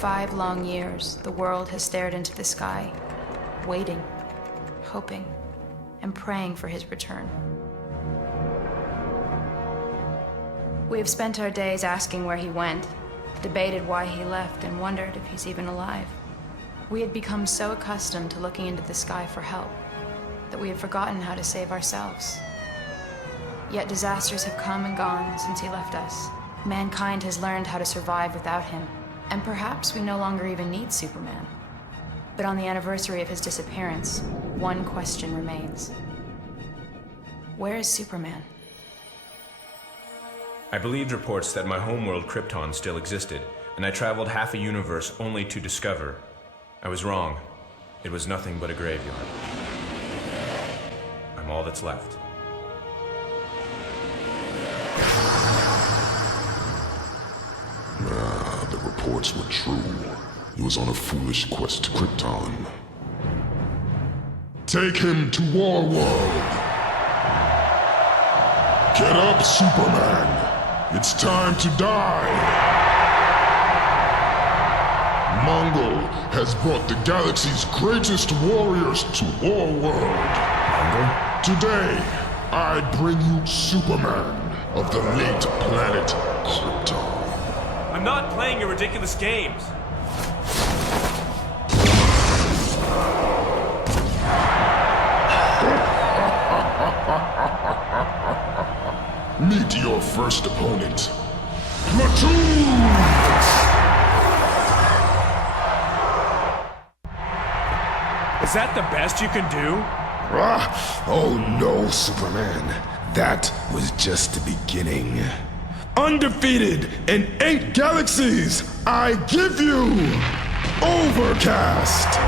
5 long years, the world has stared into the sky, waiting, hoping, and praying for his return. We have spent our days asking where he went, debated why he left, and wondered if he's even alive. We had become so accustomed to looking into the sky for help that we had forgotten how to save ourselves. Yet disasters have come and gone since he left us. Mankind has learned how to survive without him, and perhaps we no longer even need Superman. But on the anniversary of his disappearance, one question remains. Where is Superman? I believed reports that my homeworld Krypton still existed, and I traveled half a universe only to discover I was wrong. It was nothing but a graveyard. I'm all that's left. The reports were true. He was on a foolish quest to Krypton. Take him to Warworld! Get up, Superman! It's time to die! Mongol has brought the galaxy's greatest warriors to Warworld. Mongol? Today, I bring you Superman of the late planet Krypton. I'm not playing your ridiculous games! Meet your first opponent, Platoon! Is that the best you can do? Oh no, Superman. That was just the beginning. Undefeated in 8 galaxies, I give you Overcast!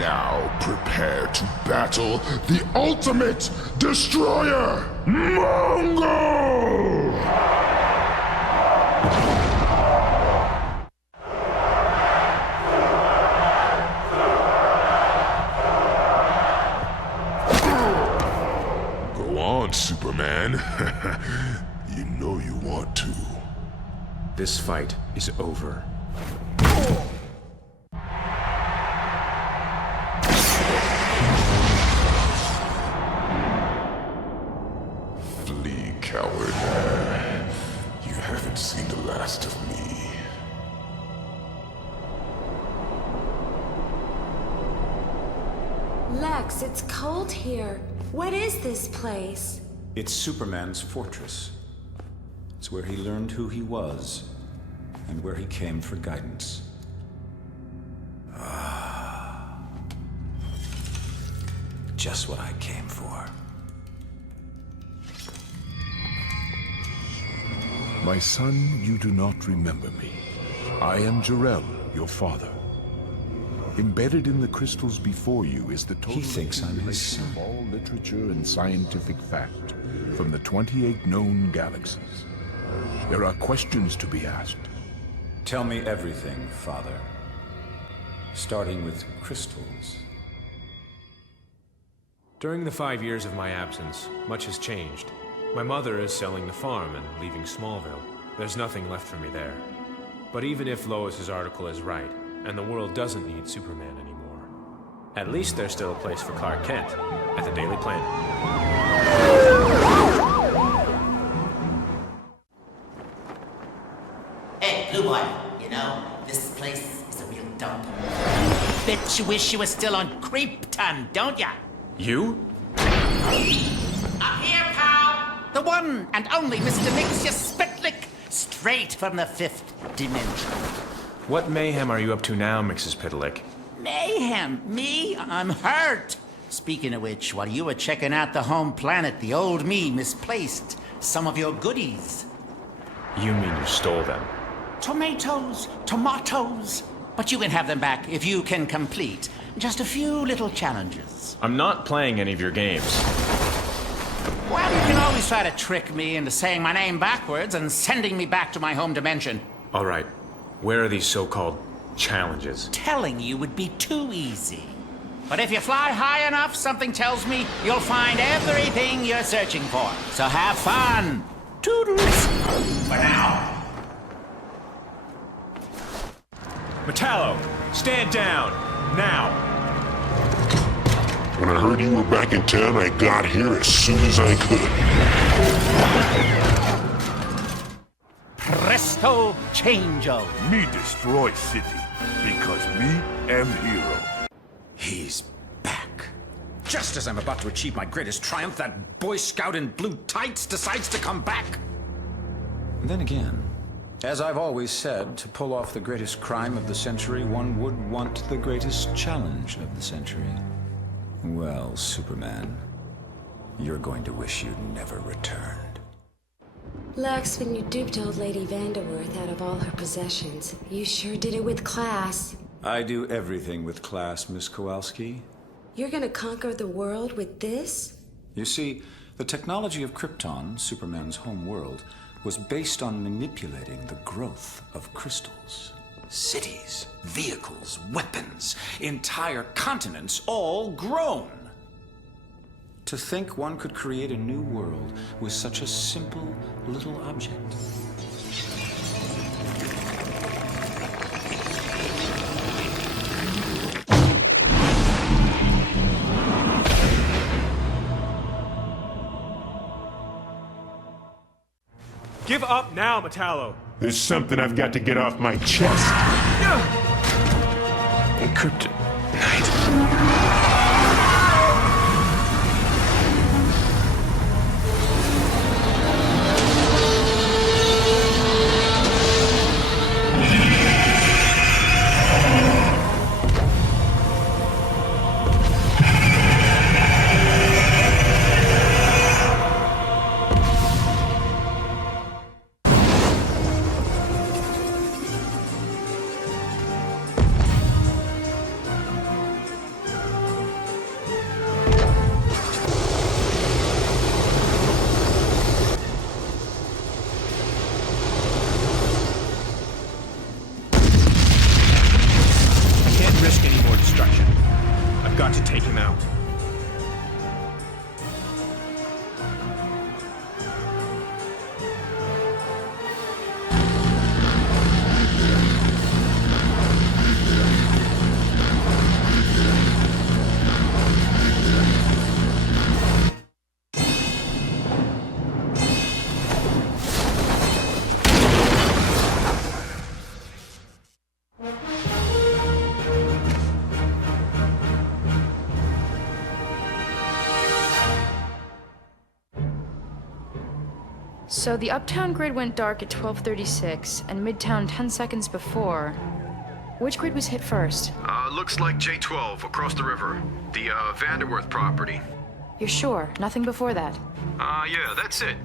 Now prepare to battle the ultimate destroyer, Mongol! Go on, Superman. You know you want to. This fight is over. Flee, coward. You haven't seen the last of me. Lex, it's cold here. What is this place? It's Superman's fortress. It's where he learned who he was, and where he came for guidance. Just what I came for. My son, you do not remember me. I am Jor-El, your father. Embedded in the crystals before you is the total He thinks I'm his son. of all literature and scientific fact from the 28 known galaxies. There are questions to be asked. Tell me everything, Father. Starting with crystals. During the 5 years of my absence, much has changed. My mother is selling the farm and leaving Smallville. There's nothing left for me there. But even if Lois's article is right, and the world doesn't need Superman anymore, at least there's still a place for Clark Kent at the Daily Planet. Hey, Blue Boy, you know, this place is a real dump. Bet you wish you were still on Krypton, don't ya? You? Up here, pal! The one and only Mr. Mxyzptlk, straight from the 5th dimension. What mayhem are you up to now, Mxyzptlk? Mayhem? Me? I'm hurt. Speaking of which, while you were checking out the home planet, the old me misplaced some of your goodies. You mean you stole them? Tomatoes. But you can have them back if you can complete just a few little challenges. I'm not playing any of your games. Well, you can always try to trick me into saying my name backwards and sending me back to my home dimension. All right, where are these so-called challenges? Telling you would be too easy. But if you fly high enough, something tells me you'll find everything you're searching for. So have fun. Toodles. For now. Metallo, stand down, now! When I heard you were back in town, I got here as soon as I could. Presto changeo. Me destroy city, because me am hero. He's back. Just as I'm about to achieve my greatest triumph, that Boy Scout in blue tights decides to come back. Then again, as I've always said, to pull off the greatest crime of the century, one would want the greatest challenge of the century. Well, Superman, you're going to wish you'd never returned. Lex, when you duped old Lady Vanderworth out of all her possessions, you sure did it with class. I do everything with class, Miss Kowalski. You're gonna conquer the world with this? You see, the technology of Krypton, Superman's home world, was based on manipulating the growth of crystals. Cities, vehicles, weapons, entire continents, all grown. To think one could create a new world with such a simple little object. Give up now, Metallo! There's something I've got to get off my chest. Kryptonite. So the uptown grid went dark at 12:36, and midtown 10 seconds before. Which grid was hit first? Looks like J12 across the river. The Vanderworth property. You're sure? Nothing before that? Yeah, that's it.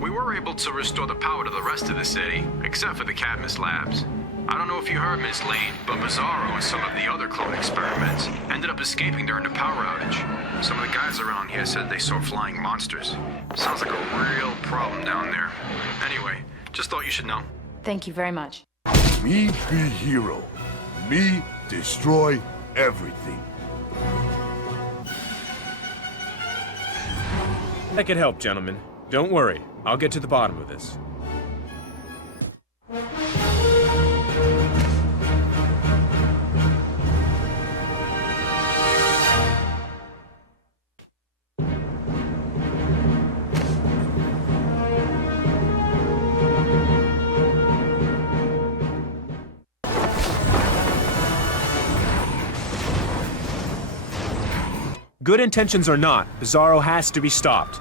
We were able to restore the power to the rest of the city, except for the Cadmus labs. I don't know if you heard, Miss Lane, but Bizarro and some of the other clone experiments ended up escaping during the power outage. Some of the guys around here said they saw flying monsters. Sounds like a real problem down there. Anyway, just thought you should know. Thank you very much. Me be hero. Me destroy everything. I can help, gentlemen. Don't worry, I'll get to the bottom of this. Good intentions or not, Bizarro has to be stopped.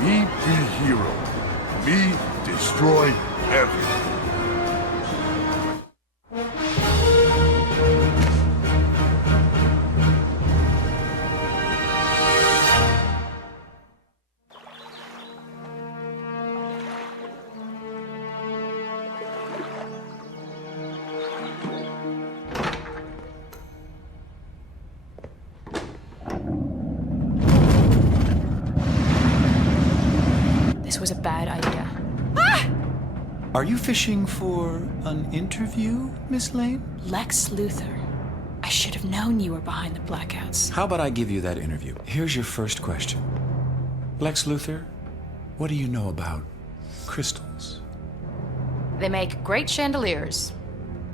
Me be hero. Me destroy everything. This was a bad idea. Are you fishing for an interview, Miss Lane? Lex Luthor. I should have known you were behind the blackouts. How about I give you that interview? Here's your first question. Lex Luthor, what do you know about crystals? They make great chandeliers.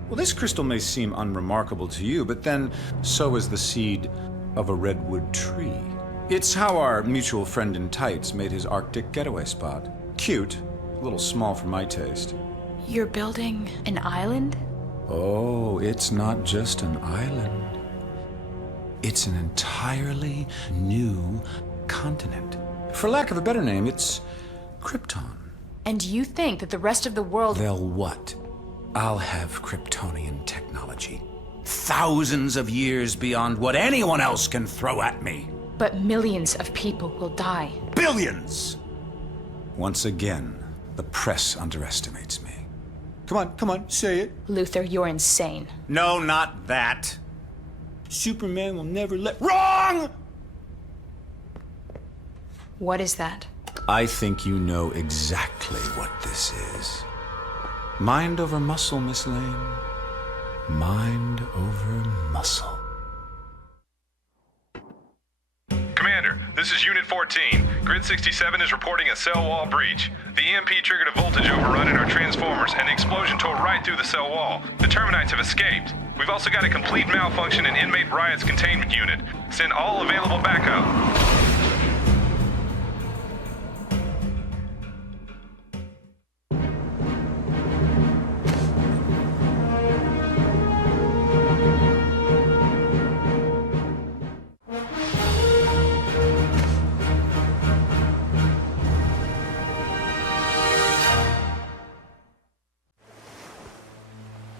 Well, this crystal may seem unremarkable to you, but then so is the seed of a redwood tree. It's how our mutual friend in tights made his Arctic getaway spot. Cute, a little small for my taste. You're building an island? Oh, it's not just an island. It's an entirely new continent. For lack of a better name, it's Krypton. And you think that the rest of the world... They'll what? I'll have Kryptonian technology. Thousands of years beyond what anyone else can throw at me. But millions of people will die. Billions! Once again, the press underestimates me. Come on, say it. Luthor, you're insane. No, not that. Superman will never let... Wrong! What is that? I think you know exactly what this is. Mind over muscle, Miss Lane. Mind over muscle. Commander, this is Unit 14. Grid 67 is reporting a cell wall breach. The EMP triggered a voltage overrun in our transformers, and the explosion tore right through the cell wall. The Terminites have escaped. We've also got a complete malfunction in Inmate Riot's containment unit. Send all available backup.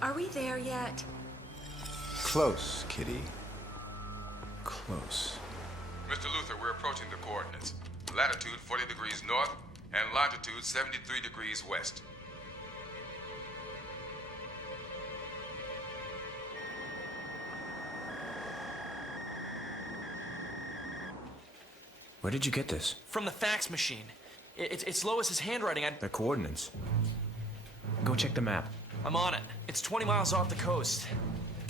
Are we there yet? Close, Kitty. Close. Mr. Luthor, we're approaching the coordinates. Latitude 40 degrees north and longitude 73 degrees west. Where did you get this? From the fax machine. It's Lois's handwriting. The coordinates. Go check the map. I'm on it. It's 20 miles off the coast.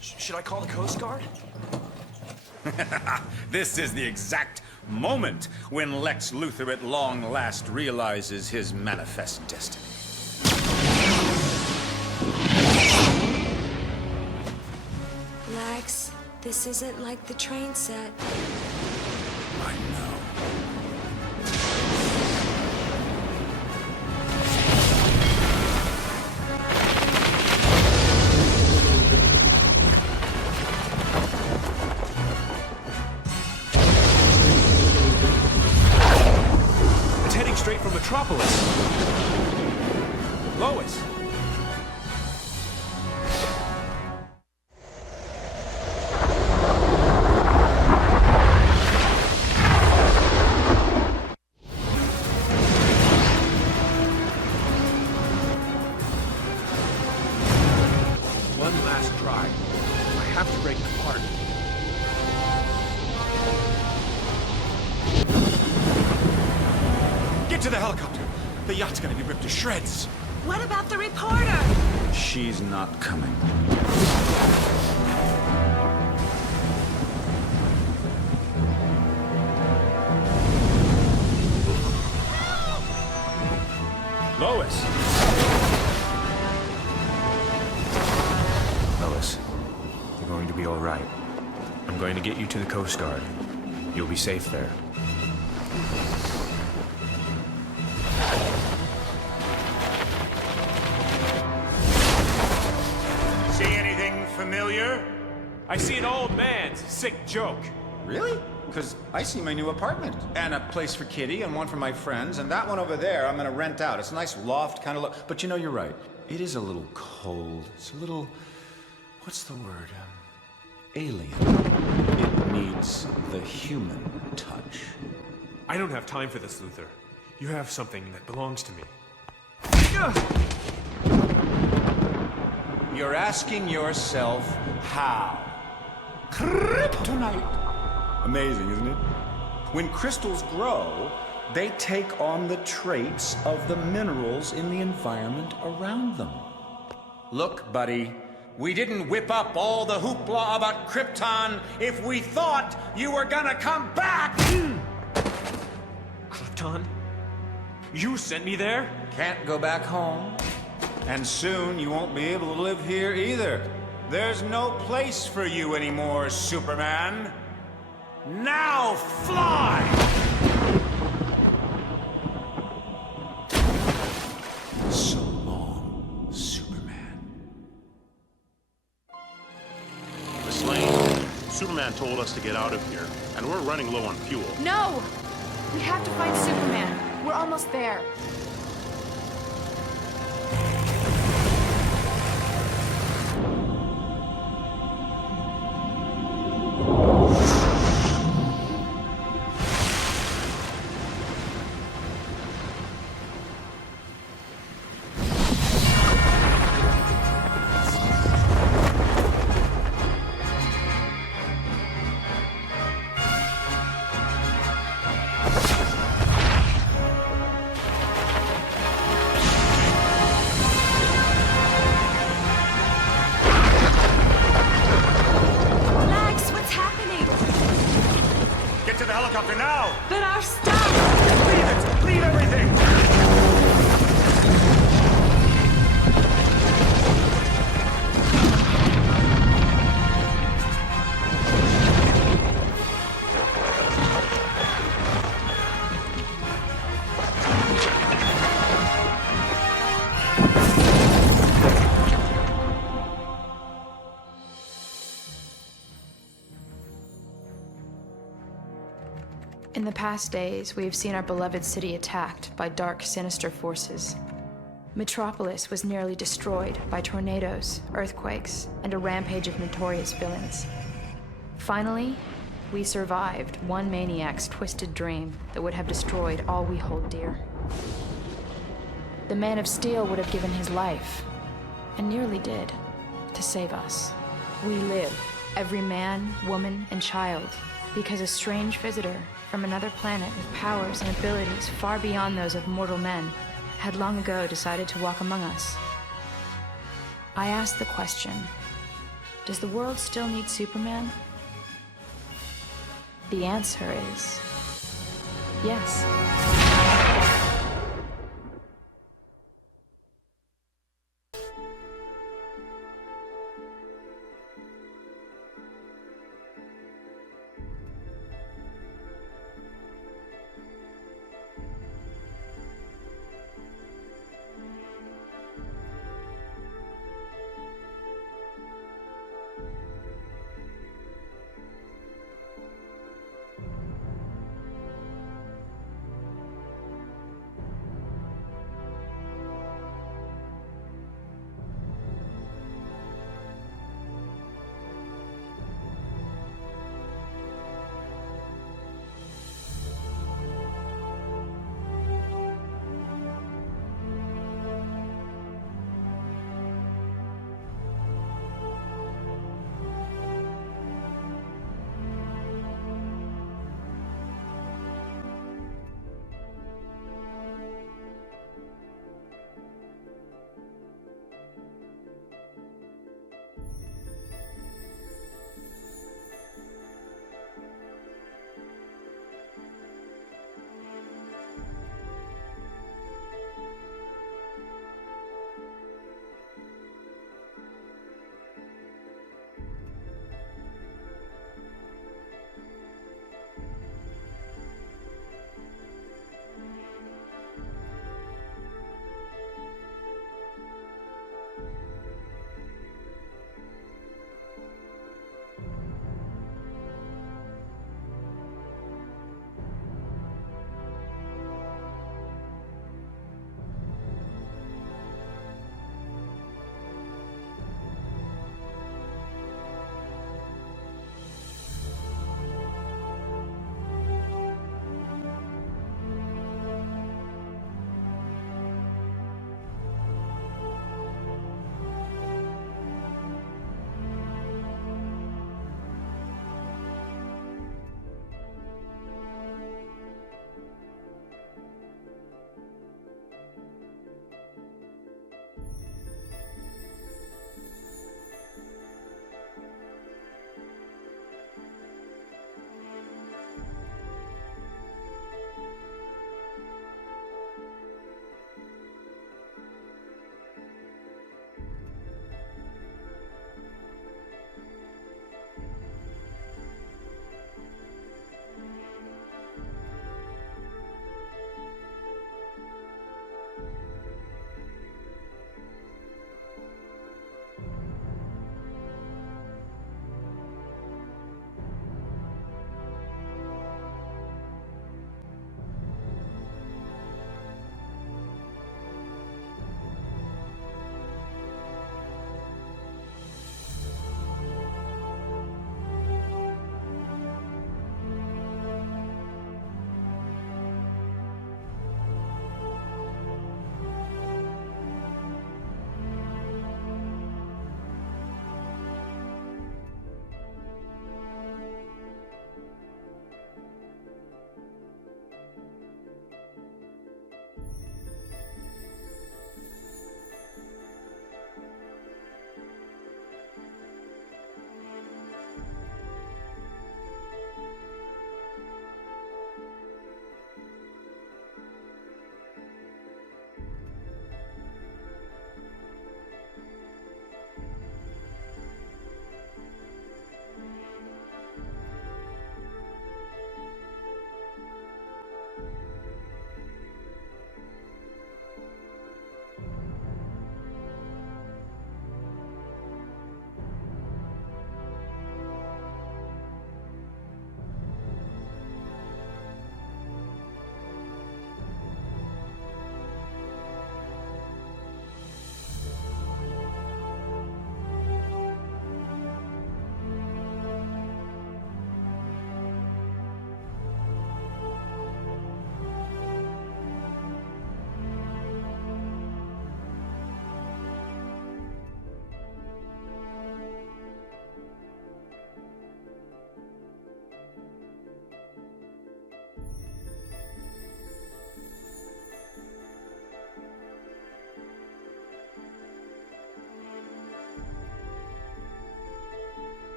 Should I call the Coast Guard? This is the exact moment when Lex Luthor at long last realizes his manifest destiny. Lex, this isn't like the train set. I know. It's heading straight for Metropolis. Lois! One last try. I have to break it apart. Get to the helicopter. The yacht's gonna be ripped to shreds. What about the reporter? She's not coming. Lois! Lois, you're going to be all right. I'm going to get you to the Coast Guard. You'll be safe there. See anything familiar? I see an old man's sick joke. Really? Because I see my new apartment. And a place for Kitty and one for my friends. And that one over there I'm gonna rent out. It's a nice loft kind of look. But you know, you're right. It is a little cold. It's a little... what's the word? Alien. It needs the human touch. I don't have time for this, Luthor. You have something that belongs to me. You're asking yourself how? Kryptonite. Amazing, isn't it? When crystals grow, They take on the traits of the minerals in the environment around them. Look, buddy, we didn't whip up all the hoopla about Krypton if we thought you were gonna come back! Krypton? You sent me there? Can't go back home. And soon you won't be able to live here either. There's no place for you anymore, Superman. Now fly! So long, Superman. Miss Lane, Superman told us to get out of here, and we're running low on fuel. No! We have to find Superman. We're almost there. But our stuff! Leave it! Leave everything! In the past days, we have seen our beloved city attacked by dark, sinister forces. Metropolis was nearly destroyed by tornadoes, earthquakes, and a rampage of notorious villains. Finally, we survived one maniac's twisted dream that would have destroyed all we hold dear. The Man of Steel would have given his life, and nearly did, to save us. We live, every man, woman, and child, because a strange visitor from another planet with powers and abilities far beyond those of mortal men had long ago decided to walk among us. I asked the question, does the world still need Superman? The answer is yes.